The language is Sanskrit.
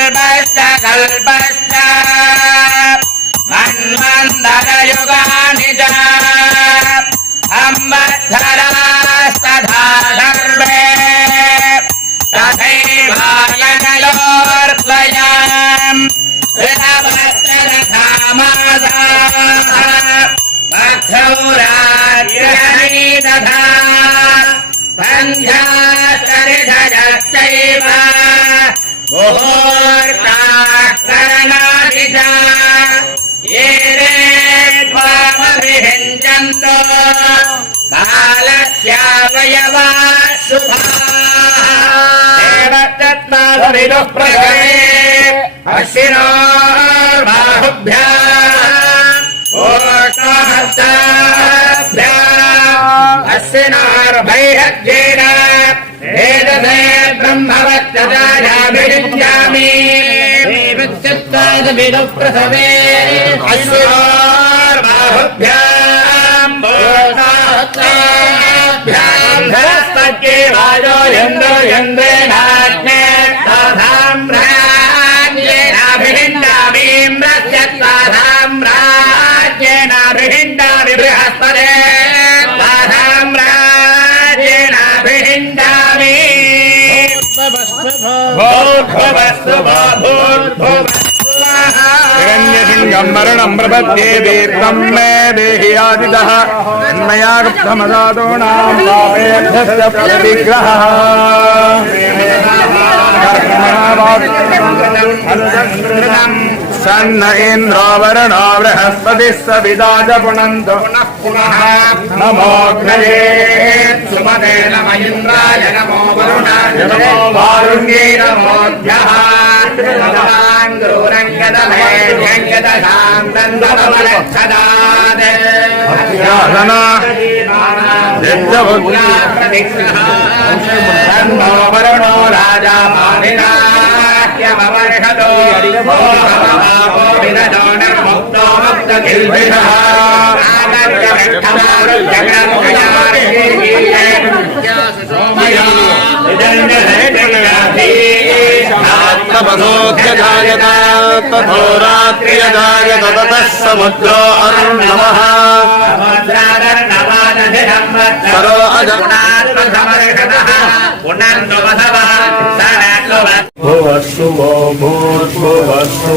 कल्पश्च कल्पश्च मन्वन्तरयुगानि च संवत्सरास्तथा सर्वे तथैवायनयोर्द्वयम् ऋतवत्ररथामासाः पक्षौराज्यानि तथा सन्ध्यास्तरिधयश्चैव मुहूर्ताः च ये रे त्वामभिषिञ्चन्तो कालस्यावयवाः शुभाः देवदत्ताभिदुः प्रगणे अश्विनोर्बाहुभ्याम् ओष्णहस्ताभ्याम् अश्विनोर्भैहज्येन वेदसे ब्रह्मवत्यजाभिषिञ्चामि विद्युत्तादभिदुः प्रसवे अश्विनोर्बाहुभ्याम् ओष्णहस्ताभ्याम् धनस्तज्ञे वायो यन्द्रो यन्द्रेणाग्ने साम्राज्येनाभिषिञ्चामि बृहस्पते साम्राज्येनाभिषिञ्चामि हिरण्यसिंहम् मरणम् प्रपद्ये दीप्तम् मे देहि आदितः तन्मया गुप्तमदातूनाम् पापेभ्यश्च प्रतिग्रहः सन्न इन्द्रो वरुणो बृहस्पतिः सविता च पुनन्तो नमोऽग्नये सुमते नम इन्द्राय नमो वरुणाय नमो वारुण्ये नमोऽभ्यः तन्नो वरुणो राजा पाविनाह्यमवर्षतो विदो निर्मुक्तो मुक्तकिल्बिषः तपसोऽध्यजायत तथोरात्र्यजायत ततः समुद्रो अर्णवः सरो अजगुणात्मसमर्षतः पुनर्नवसवः भुवस्सु वो भूर्भुवस्सु